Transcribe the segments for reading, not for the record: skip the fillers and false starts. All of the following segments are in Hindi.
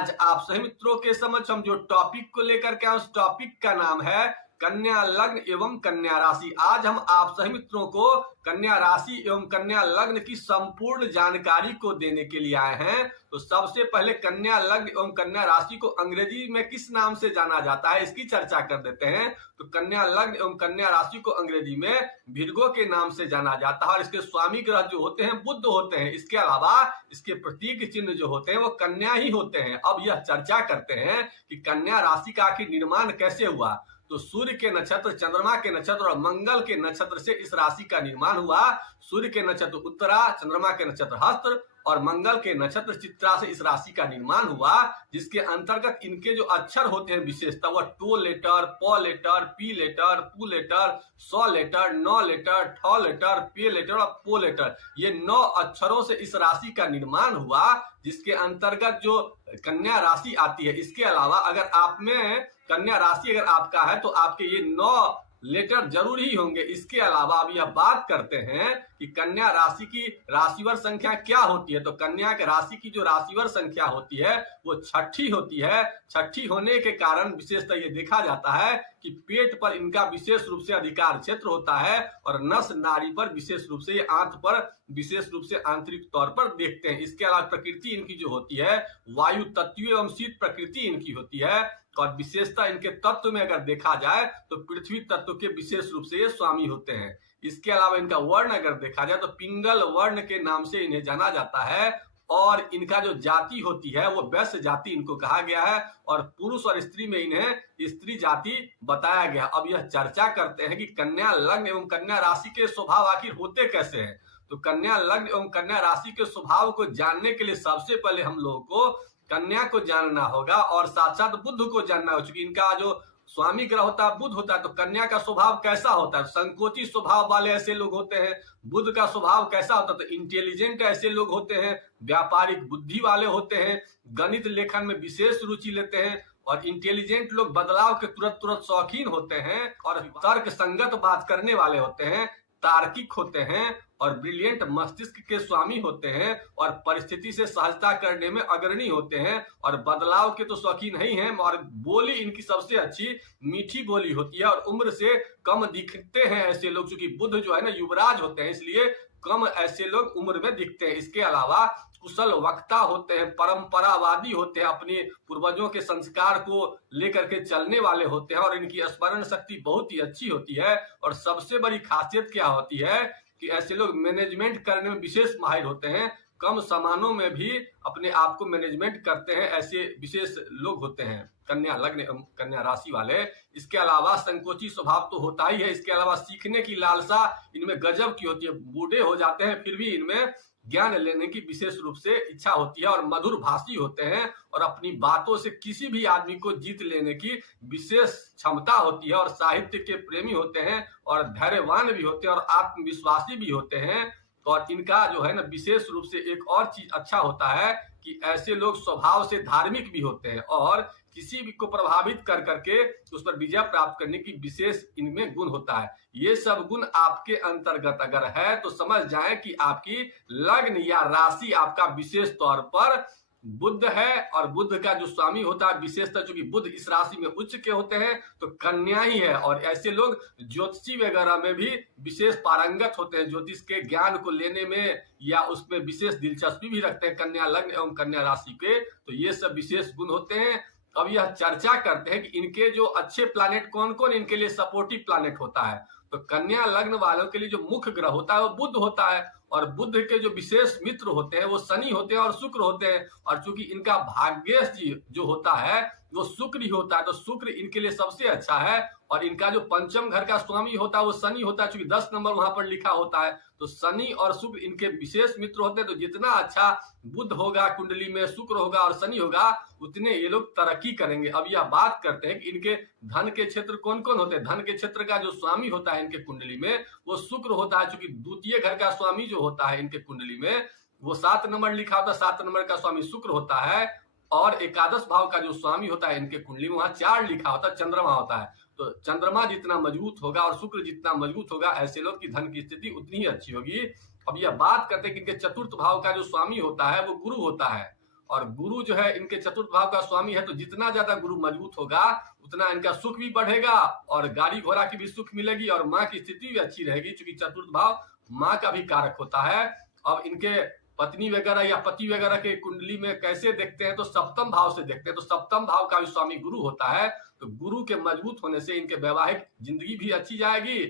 आज आप सभी मित्रों के समक्ष हम जो टॉपिक को लेकर के आए उस टॉपिक का नाम है कन्या लग्न एवं कन्या राशि। आज हम आप सभी मित्रों को कन्या राशि एवं कन्या लग्न की संपूर्ण जानकारी को देने के लिए आए हैं। तो सबसे पहले कन्या लग्न एवं कन्या राशि को अंग्रेजी में किस नाम से जाना जाता है इसकी चर्चा कर देते हैं। तो कन्या लग्न एवं कन्या राशि को अंग्रेजी में विर्गो के नाम से जाना जाता है और इसके स्वामी ग्रह जो होते हैं बुध होते हैं। इसके अलावा इसके प्रतीक चिन्ह जो होते हैं वो कन्या ही होते हैं। अब यह चर्चा करते हैं कि कन्या राशि का आखिर निर्माण कैसे हुआ। तो सूर्य के नक्षत्र, चंद्रमा के नक्षत्र और मंगल के नक्षत्र से इस राशि का निर्माण हुआ। सूर्य के नक्षत्र उत्तरा, चंद्रमा के नक्षत्र हस्त और मंगल के नक्षत्र चित्रा से इस राशि का निर्माण हुआ, जिसके अंतर्गत इनके जो अक्षर होते हैं विशेषता वह टो लेटर, प लेटर, पी लेटर, पू लेटर, सौ लेटर, नौ लेटर, ठ लेटर, पे लेटर और पो लेटर, ये 9 अक्षरों से इस राशि का निर्माण हुआ, जिसके अंतर्गत जो कन्या राशि आती है। इसके अलावा अगर आप में कन्या राशि अगर आपका है तो आपके ये 9 लेटर जरूर ही होंगे। इसके अलावा अब यह बात करते हैं कि कन्या राशि की राशिवर संख्या क्या होती है। तो कन्या के राशि की जो राशिवर संख्या होती है वो 6ठी होती है। 6ठी होने के कारण विशेषतः ये देखा जाता है कि पेट पर इनका विशेष रूप से अधिकार क्षेत्र होता है और नस नाड़ी पर विशेष रूप से, ये आंत पर विशेष रूप से आंतरिक तौर पर देखते हैं। इसके अलावा प्रकृति इनकी जो होती है वायु तत्व एवं शीत प्रकृति इनकी होती है और विशेषता इनके तत्व में अगर देखा जाए तो पृथ्वी तत्व के विशेष रूप से ये स्वामी होते हैं। इसके अलावा इनका वर्ण अगर देखा जाए तो पिंगल वर्ण के नाम से इन्हें जाना जाता है और इनका जो जाति होती है वो वैश्य जाति इनको कहा गया है और पुरुष और स्त्री में इन्हें स्त्री जाति बताया गया। अब यह चर्चा करते हैं कि कन्या लग्न एवं कन्या राशि के स्वभाव आखिर होते कैसे हैं। तो कन्या लग्न एवं कन्या राशि के स्वभाव को जानने के लिए सबसे पहले हम लोगों को कन्या को जानना होगा और साथ साथ बुध को जानना होगा। चूंकि इनका जो स्वामी ग्रह होता है बुध होता है, तो कन्या का स्वभाव कैसा होता है, संकोची स्वभाव वाले ऐसे लोग होते हैं। बुध का स्वभाव कैसा होता है, तो इंटेलिजेंट ऐसे लोग होते हैं, व्यापारिक बुद्धि वाले होते हैं, गणित लेखन में विशेष रुचि लेते हैं और इंटेलिजेंट लोग बदलाव के तुरंत शौकीन होते हैं और तर्क संगत बात करने वाले होते हैं, तार्किक होते हैं और ब्रिलियंट मस्तिष्क के स्वामी होते हैं और परिस्थिति से सहजता करने में अग्रणी होते हैं और बदलाव के तो शौकीन नहीं हैं और बोली इनकी सबसे अच्छी मीठी बोली होती है और उम्र से कम दिखते हैं ऐसे लोग। चूंकि बुध जो है ना युवराज होते हैं इसलिए कम ऐसे लोग उम्र में दिखते हैं। इसके अलावा कुशल वक्ता होते हैं, परंपरावादी होते हैं, अपने पूर्वजों के संस्कार को लेकर के चलने वाले होते हैं और इनकी स्मरण शक्ति बहुत ही अच्छी होती है। और सबसे बड़ी खासियत क्या होती है कि ऐसे लोग मैनेजमेंट करने में विशेष माहिर होते हैं, कम सामानों में भी अपने आप को मैनेजमेंट करते हैं, ऐसे विशेष लोग होते हैं कन्या लग्न एवं कन्या राशि वाले। इसके अलावा संकोची स्वभाव तो होता ही है, इसके अलावा सीखने की लालसा इनमें गजब की होती है। बूढ़े हो जाते हैं फिर भी इनमें ज्ञान लेने की विशेष रूप से इच्छा होती है और मधुर भाषी होते हैं और अपनी बातों से किसी भी आदमी को जीत लेने की विशेष क्षमता होती है और साहित्य के प्रेमी होते हैं और धैर्यवान भी होते हैं और आत्मविश्वासी भी होते हैं। और इनका जो है ना विशेष रूप से एक और चीज अच्छा होता है कि ऐसे लोग स्वभाव से धार्मिक भी होते हैं और किसी भी को प्रभावित कर करके उस पर विजय प्राप्त करने की विशेष इनमें गुण होता है। ये सब गुण आपके अंतर्गत अगर है तो समझ जाएं कि आपकी लग्न या राशि आपका विशेष तौर पर बुध है और बुध का जो स्वामी होता है विशेषतः चूंकि बुध इस राशि में उच्च के होते हैं तो कन्या ही है और ऐसे लोग ज्योतिषी वगैरह में भी विशेष पारंगत होते हैं, ज्योतिष के ज्ञान को लेने में या उसमें विशेष दिलचस्पी भी रखते हैं कन्या लग्न एवं कन्या राशि के। तो ये सब विशेष गुण होते हैं। अब यह चर्चा करते हैं कि इनके जो अच्छे प्लैनेट कौन कौन इनके लिए सपोर्टिव प्लैनेट होता है। तो कन्या लग्न वालों के लिए जो मुख्य ग्रह होता है वो बुध होता है और बुध के जो विशेष मित्र होते हैं वो शनि होते हैं और शुक्र होते हैं। और चूंकि इनका भाग्येश जी जो होता है वो शुक्र ही होता है तो शुक्र इनके लिए सबसे अच्छा है और इनका जो पंचम घर का स्वामी होता है वो शनि होता है। चूंकि 10 नंबर वहां पर लिखा होता है तो शनि और शुक्र इनके विशेष मित्र होते हैं। तो जितना अच्छा बुध होगा कुंडली में, शुक्र होगा और शनि होगा, उतने ये लोग तरक्की करेंगे। अब यह बात करते हैं कि इनके धन के क्षेत्र कौन कौन होते हैं। धन के क्षेत्र का जो स्वामी होता है इनके कुंडली में वो शुक्र होता है। चूंकि द्वितीय घर का स्वामी जो होता है इनके कुंडली में वो 7 नंबर लिखा होता है, 7 नंबर का स्वामी शुक्र होता है और एकादश भाव का जो स्वामी होता है इनके कुंडली में वहां 4 लिखा होता है, चंद्रमा होता है। तो चंद्रमा जितना मजबूत होगा और शुक्र जितना मजबूत होगा ऐसे लोग की धन की स्थिति उतनी ही अच्छी होगी। अब यह बात करते हैं कि इनके चतुर्थ भाव का जो स्वामी होता है वो गुरु होता है और गुरु जो है इनके चतुर्थ भाव का स्वामी है, तो जितना ज्यादा गुरु मजबूत होगा उतना इनका सुख भी बढ़ेगा और गाड़ी घोड़ा की भी सुख मिलेगी और माँ की स्थिति भी अच्छी रहेगी, क्योंकि चतुर्थ भाव माँ का भी कारक होता है। अब इनके पत्नी वगैरह या पति वगैरह के कुंडली में कैसे देखते हैं, तो सप्तम भाव से देखते हैं। तो सप्तम भाव का भी स्वामी गुरु होता है, तो गुरु के मजबूत होने से इनके वैवाहिक जिंदगी भी अच्छी जाएगी।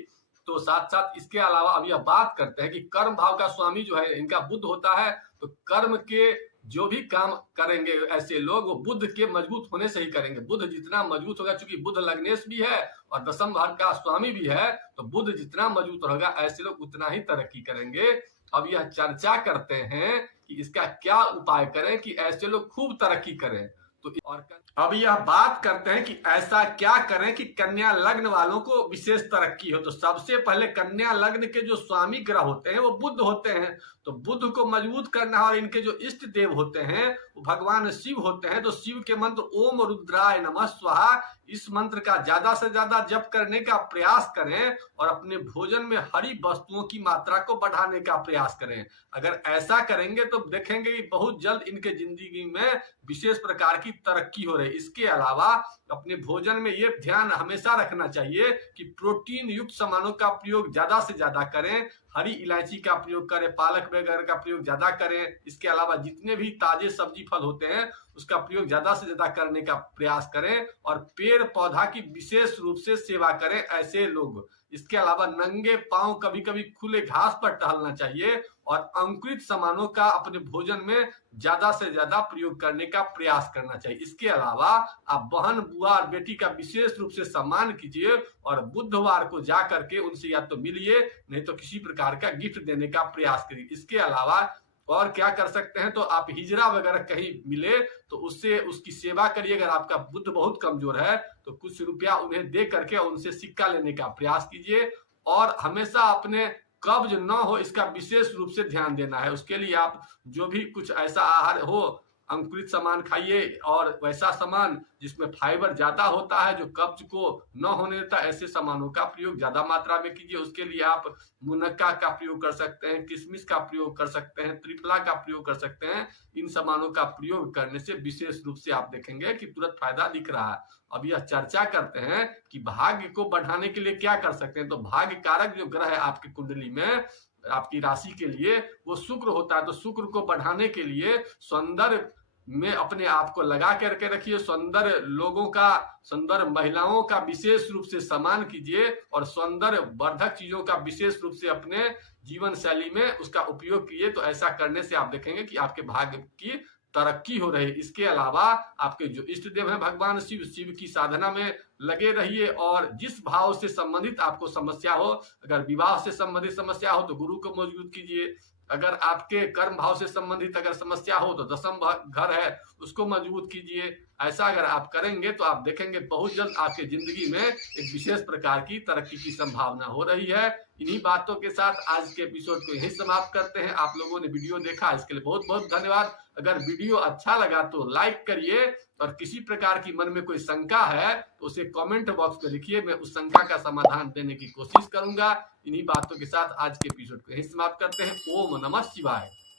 तो साथ साथ इसके अलावा अब यह बात करते हैं कि कर्म भाव का स्वामी जो है इनका बुध होता है, तो कर्म के जो भी काम करेंगे ऐसे लोग वो बुध के मजबूत होने से ही करेंगे। बुध जितना मजबूत होगा, चूंकि बुध लग्नेश भी है और दशम भाव का स्वामी भी है, तो बुध जितना मजबूत होगा ऐसे लोग उतना ही तरक्की करेंगे। अब यह चर्चा करते हैं कि इसका क्या उपाय करें कि ऐसे लोग खूब तरक्की करें। तो और अब यह बात करते हैं कि ऐसा क्या करें कि कन्या लग्न वालों को विशेष तरक्की हो। तो सबसे पहले कन्या लग्न के जो स्वामी ग्रह होते हैं वो बुध होते हैं, तो बुध को मजबूत करना है। और इनके जो इष्ट देव होते हैं वो भगवान शिव होते हैं, तो शिव के मंत्र ओम रुद्राय नमः स्वाहा, इस मंत्र का ज्यादा से ज्यादा जप करने का प्रयास करें और अपने भोजन में हरी वस्तुओं की मात्रा को बढ़ाने का प्रयास करें। अगर ऐसा करेंगे तो देखेंगे कि बहुत जल्द इनके जिंदगी में विशेष प्रकार की तरक्की हो रही है। इसके अलावा अपने भोजन में ये ध्यान हमेशा रखना चाहिए कि प्रोटीन युक्त सामानों का प्रयोग ज्यादा से ज्यादा करें, हरी इलायची का प्रयोग करें, पालक वगैरह का प्रयोग ज्यादा करें। इसके अलावा जितने भी ताजे सब्जी फल होते हैं उसका प्रयोग ज्यादा से ज्यादा करने का प्रयास करें और पेड़ पौधा की विशेष रूप से सेवा करें ऐसे लोग। इसके अलावा नंगे पांव कभी कभी खुले घास पर टहलना चाहिए और अंकुरित सामानों का अपने भोजन में ज्यादा से ज्यादा प्रयोग करने का प्रयास करना चाहिए। इसके अलावा आप बहन बुआ और बेटी का विशेष रूप से सम्मान कीजिए और बुधवार को जा करके उनसे या तो मिलिए, नहीं तो किसी प्रकार का गिफ्ट देने का प्रयास करिए। इसके अलावा और क्या कर सकते हैं, तो आप हिजरा वगैरह कहीं मिले तो उससे उसकी सेवा करिए। अगर आपका बुध बहुत कमजोर है तो कुछ रुपया उन्हें दे करके उनसे सिक्का लेने का प्रयास कीजिए और हमेशा अपने कब्ज न हो इसका विशेष रूप से ध्यान देना है। उसके लिए आप जो भी कुछ ऐसा आहार हो, अंकुरित सामान खाइए और वैसा सामान जिसमें फाइबर ज्यादा होता है जो कब्ज को न होने देता, ऐसे सामानों का प्रयोग ज्यादा मात्रा में कीजिए। उसके लिए आप मुनक्का का प्रयोग कर सकते हैं, किशमिश का प्रयोग कर सकते हैं, त्रिफला का प्रयोग कर सकते हैं। इन सामानों का प्रयोग करने से विशेष रूप से आप देखेंगे कि तुरंत फायदा दिख रहा है। अब यह चर्चा करते हैं कि भाग्य को बढ़ाने के लिए क्या कर सकते हैं। तो भाग्य कारक जो ग्रह है आपकी कुंडली में, आपकी राशि के लिए वो शुक्र होता है। तो शुक्र को बढ़ाने के लिए सौंदर्य में अपने आप को लगा करके रखिए, सौंदर्य लोगों का, सौंदर्य महिलाओं का विशेष रूप से सम्मान कीजिए और सौंदर्य वर्धक चीजों का विशेष रूप से अपने जीवन शैली में उसका उपयोग कीजिए। तो ऐसा करने से आप देखेंगे कि आपके भाग्य की तरक्की हो रही है। इसके अलावा आपके जो इष्ट देव है भगवान शिव, शिव की साधना में लगे रहिए और जिस भाव से संबंधित आपको समस्या हो, अगर विवाह से संबंधित समस्या हो तो गुरु को मजबूत कीजिए। अगर आपके कर्म भाव से संबंधित अगर समस्या हो तो दशम घर है उसको मजबूत कीजिए। ऐसा अगर आप करेंगे तो आप देखेंगे बहुत जल्द आपके जिंदगी में एक विशेष प्रकार की तरक्की की संभावना हो रही है। इन्हीं बातों के साथ आज के एपिसोड को यहीं समाप्त करते हैं। आप लोगों ने वीडियो देखा इसके लिए बहुत बहुत धन्यवाद। अगर वीडियो अच्छा लगा तो लाइक करिए और किसी प्रकार की मन में कोई शंका है तो उसे कमेंट बॉक्स में लिखिए, मैं उस शंका का समाधान देने की कोशिश करूंगा। इन्हीं बातों के साथ आज के एपिसोड को यहीं समाप्त करते हैं। ओम नमः शिवाय।